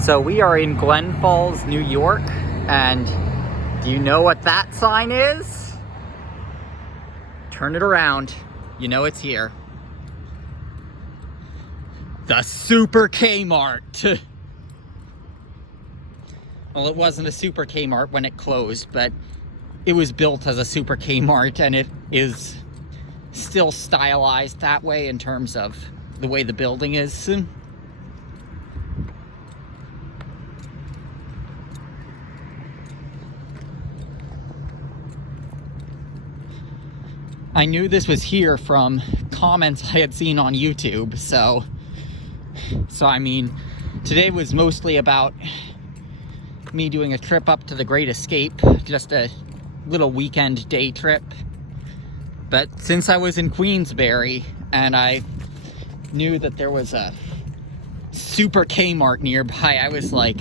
So we are in Glen Falls, New York, and do you know what that sign is? Turn it around. You know it's here. The Super Kmart. Well, it wasn't a Super Kmart when it closed, but it was built as a Super Kmart, and it is still stylized that way in terms of the way the building is. I knew this was here from comments I had seen on YouTube, so I mean, today was mostly about me doing a trip up to the Great Escape, just a little weekend day trip. But since I was in Queensbury and I knew that there was a Super Kmart nearby, I was like,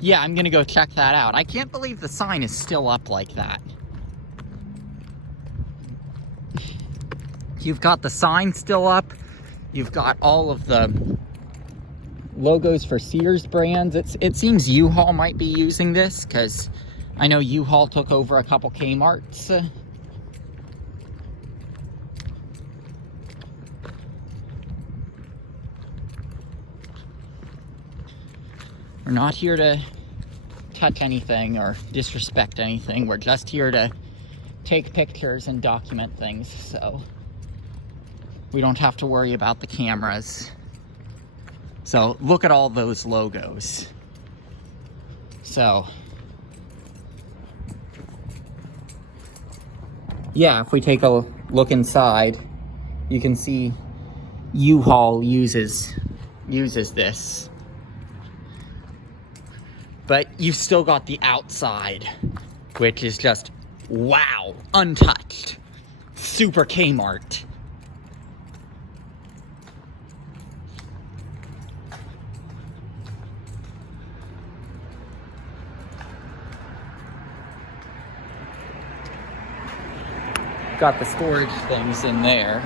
yeah, I'm gonna go check that out. I can't believe the sign is still up like that. You've got the sign still up. You've got all of the logos for Sears brands. It seems U-Haul might be using this, because I know U-Haul took over a couple Kmarts. We're not here to touch anything or disrespect anything. We're just here to take pictures and document things, so we don't have to worry about the cameras. So look at all those logos. So yeah, if we take a look inside, you can see U-Haul uses this. But you've still got the outside, which is just, wow, untouched. Super Kmart. Got the storage things in there.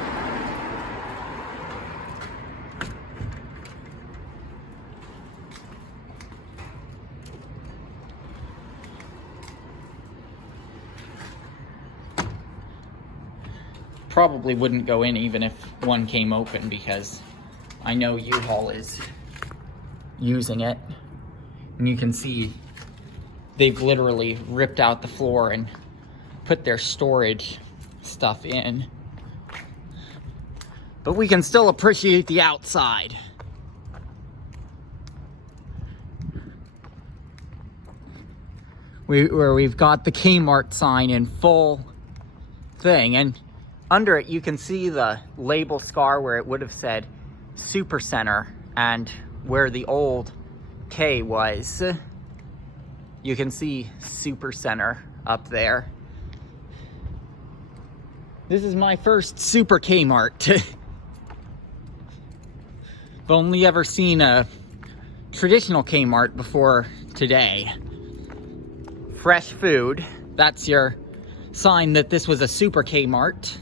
Probably wouldn't go in even if one came open, because I know U-Haul is using it. And you can see they've literally ripped out the floor and put their storage stuff in. But we can still appreciate the outside. Where we've got the Kmart sign in full thing, and under it you can see the label scar where it would have said Super Center, and where the old K was, you can see Super Center up there. This is my first Super Kmart. I've only ever seen a traditional Kmart before today. Fresh food, that's your sign that this was a Super Kmart.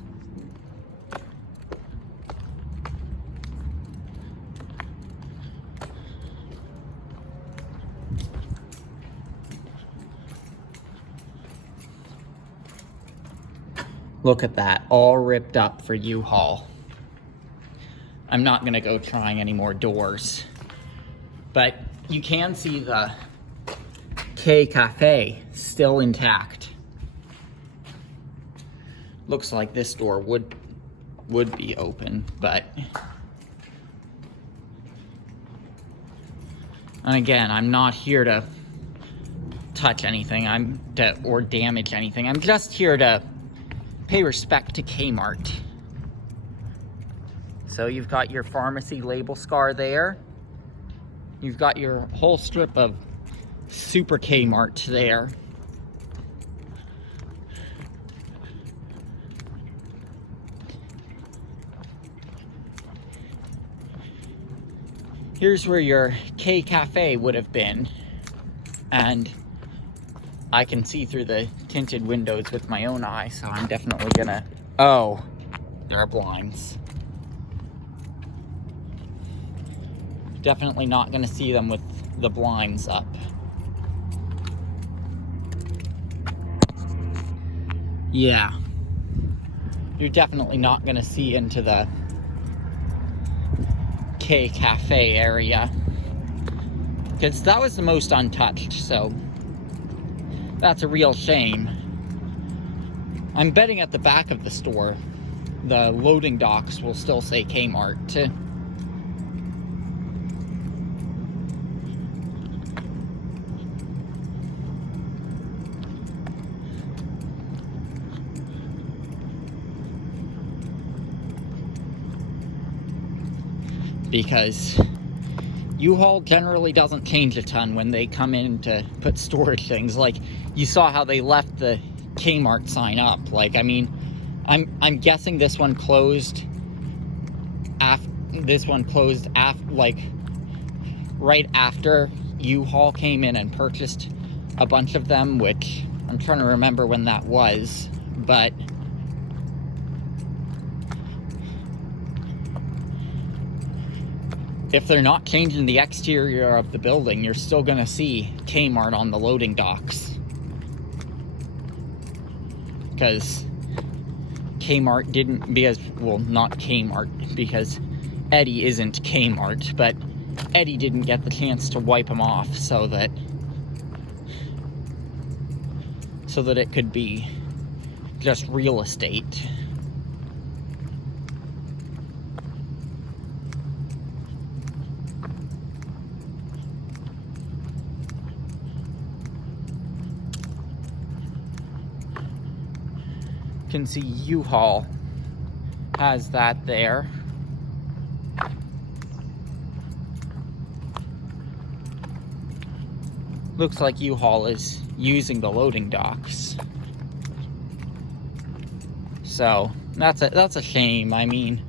Look at that, all ripped up for U-Haul. I'm not gonna go trying any more doors, but you can see the K Cafe still intact. Looks like this door would be open, but and again, I'm not here to touch anything, or damage anything. I'm just here to pay respect to Kmart. So you've got your pharmacy label scar there. You've got your whole strip of Super Kmart there. Here's where your K Cafe would have been. And I can see through the tinted windows with my own eye, so I'm definitely gonna... Oh, there are blinds. Definitely not going to see them with the blinds up. Yeah. You're definitely not going to see into the K Cafe area. Because that was the most untouched, so that's a real shame. I'm betting at the back of the store, the loading docks will still say Kmart. Because U-Haul generally doesn't change a ton when they come in to put storage things. Like, you saw how they left the Kmart sign up. Like, I mean, I'm guessing this one closed like right after U-Haul came in and purchased a bunch of them, which I'm trying to remember when that was, but if they're not changing the exterior of the building, you're still gonna see Kmart on the loading docks. Because Kmart didn't, well, not Kmart, because Eddie isn't Kmart, but Eddie didn't get the chance to wipe them off so that it could be just real estate. You can see U-Haul has that there. Looks like U-Haul is using the loading docks. So that's a shame. I mean,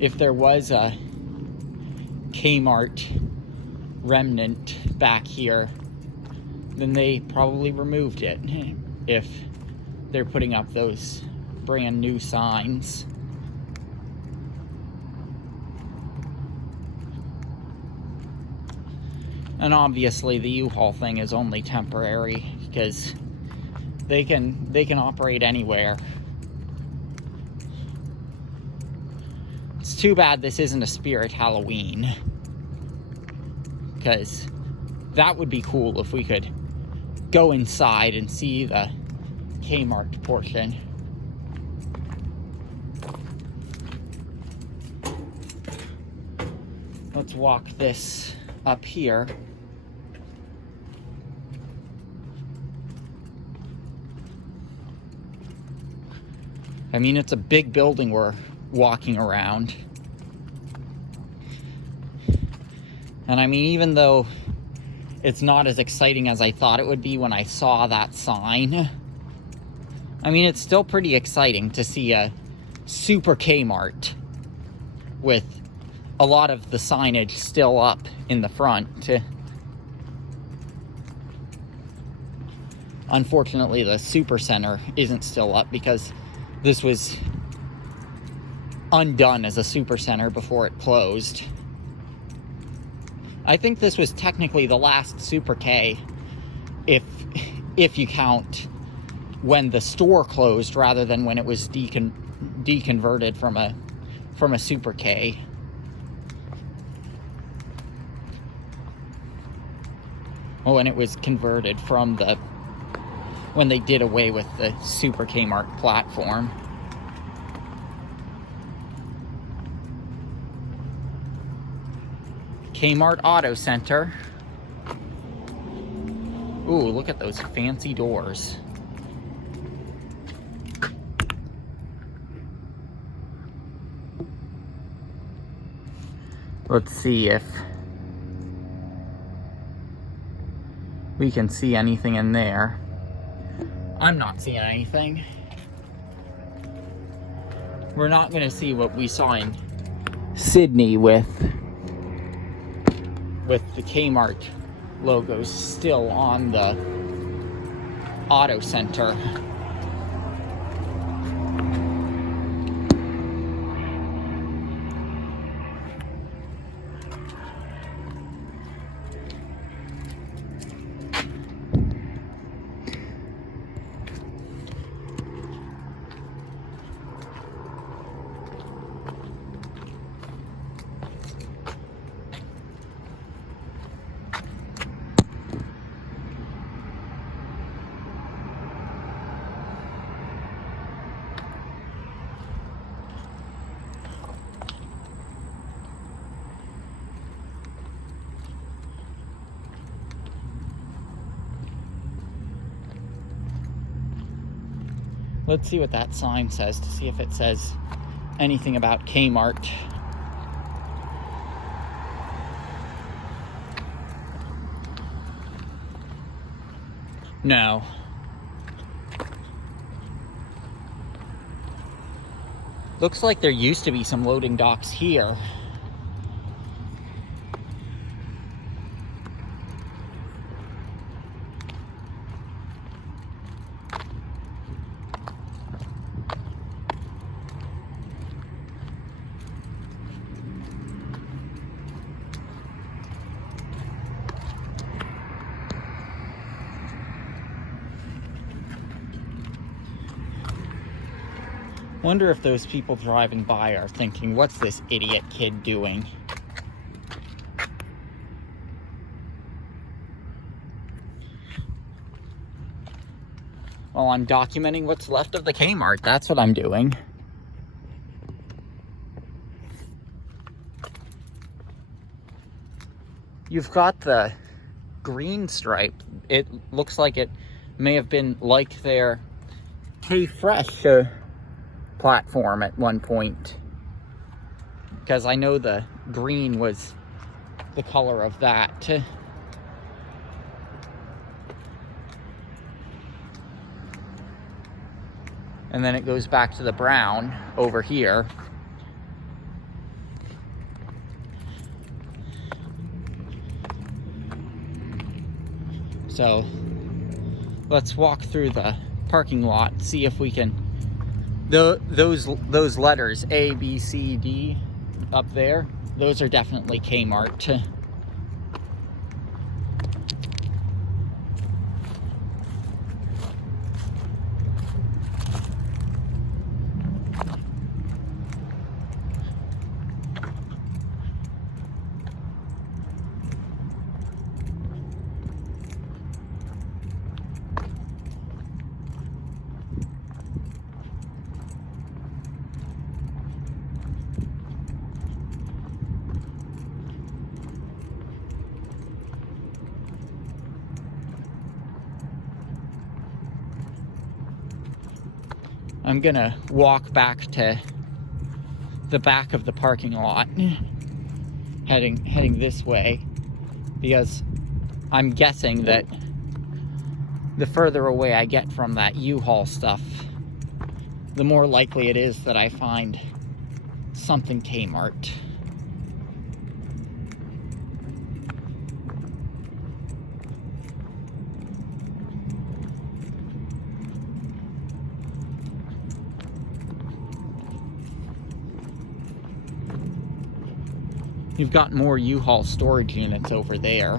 if there was a Kmart remnant back here, then they probably removed it if they're putting up those brand new signs. And obviously the U-Haul thing is only temporary because they can operate anywhere. It's too bad this isn't a Spirit Halloween, because that would be cool if we could go inside and see the Kmart portion. Let's walk this up here. I mean, it's a big building we're walking around. And I mean, even though it's not as exciting as I thought it would be when I saw that sign, I mean, it's still pretty exciting to see a Super Kmart with a lot of the signage still up in the front. Unfortunately, the Super Center isn't still up because this was undone as a Super Center before it closed. I think this was technically the last Super K, if you count when the store closed rather than when it was deconverted from a Super K. Oh, and it was converted from when they did away with the Super Kmart platform. Kmart Auto Center. Ooh, look at those fancy doors. Let's see if we can see anything in there. I'm not seeing anything. We're not going to see what we saw in Sydney with the Kmart logos still on the Auto Center. Let's see what that sign says to see if it says anything about Kmart. No. Looks like there used to be some loading docks here. Wonder if those people driving by are thinking, what's this idiot kid doing? Well, I'm documenting what's left of the Kmart. That's what I'm doing. You've got the green stripe. It looks like it may have been like their K-Fresh platform at one point, because I know the green was the color of that. And then it goes back to the brown over here. So let's walk through the parking lot, see if we can, those letters A, B, C, D up there, those are definitely Kmart. I'm gonna walk back to the back of the parking lot, heading this way, because I'm guessing that the further away I get from that U-Haul stuff, the more likely it is that I find something Kmart. You've got more U-Haul storage units over there.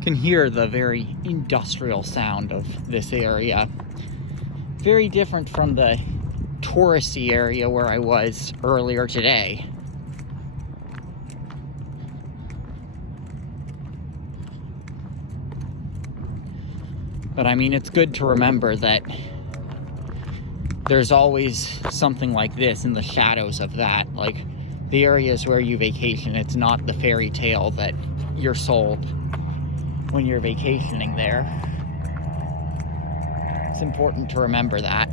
Can hear the very industrial sound of this area. Very different from the touristy area where I was earlier today. But I mean, it's good to remember that there's always something like this in the shadows of that. Like, the areas where you vacation, it's not the fairy tale that you're sold when you're vacationing there. It's important to remember that.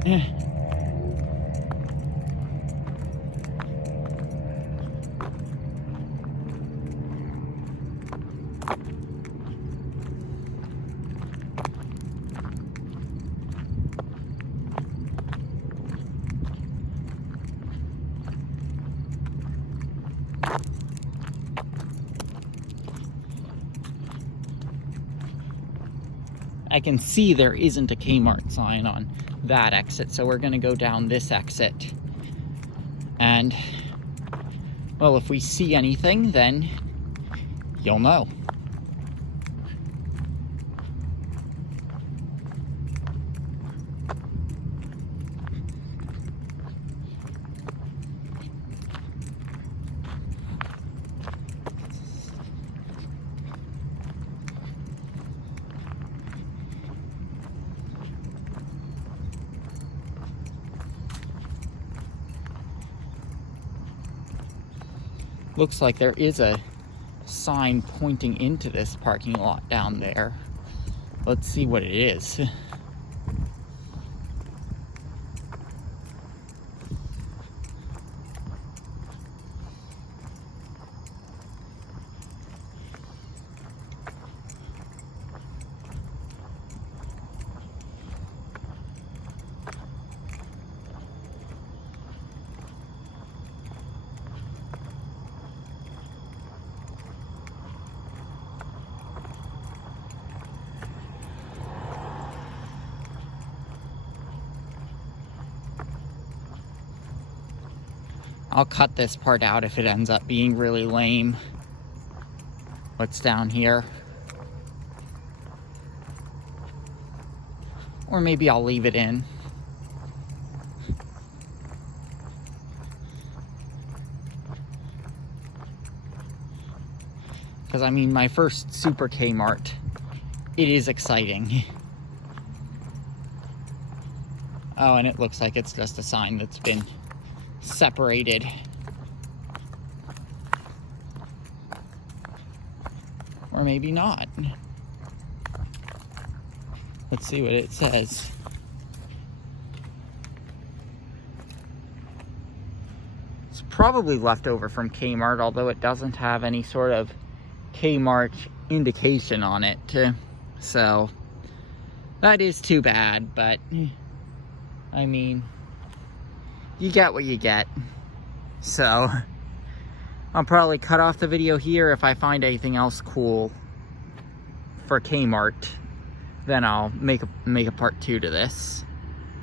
I can see there isn't a Kmart sign on that exit, so we're gonna go down this exit and Well, if we see anything, then you'll know. Looks like there is a sign pointing into this parking lot down there. Let's see what it is. I'll cut this part out if it ends up being really lame. What's down here? Or maybe I'll leave it in. Because I mean, my first Super Kmart, it is exciting. Oh, and it looks like it's just a sign that's been separated. Or maybe not. Let's see what it says. It's probably left over from Kmart, although it doesn't have any sort of Kmart indication on it. So that is too bad, but I mean, you get what you get. So I'll probably cut off the video here. If I find anything else cool for Kmart, then I'll make a part 2 to this.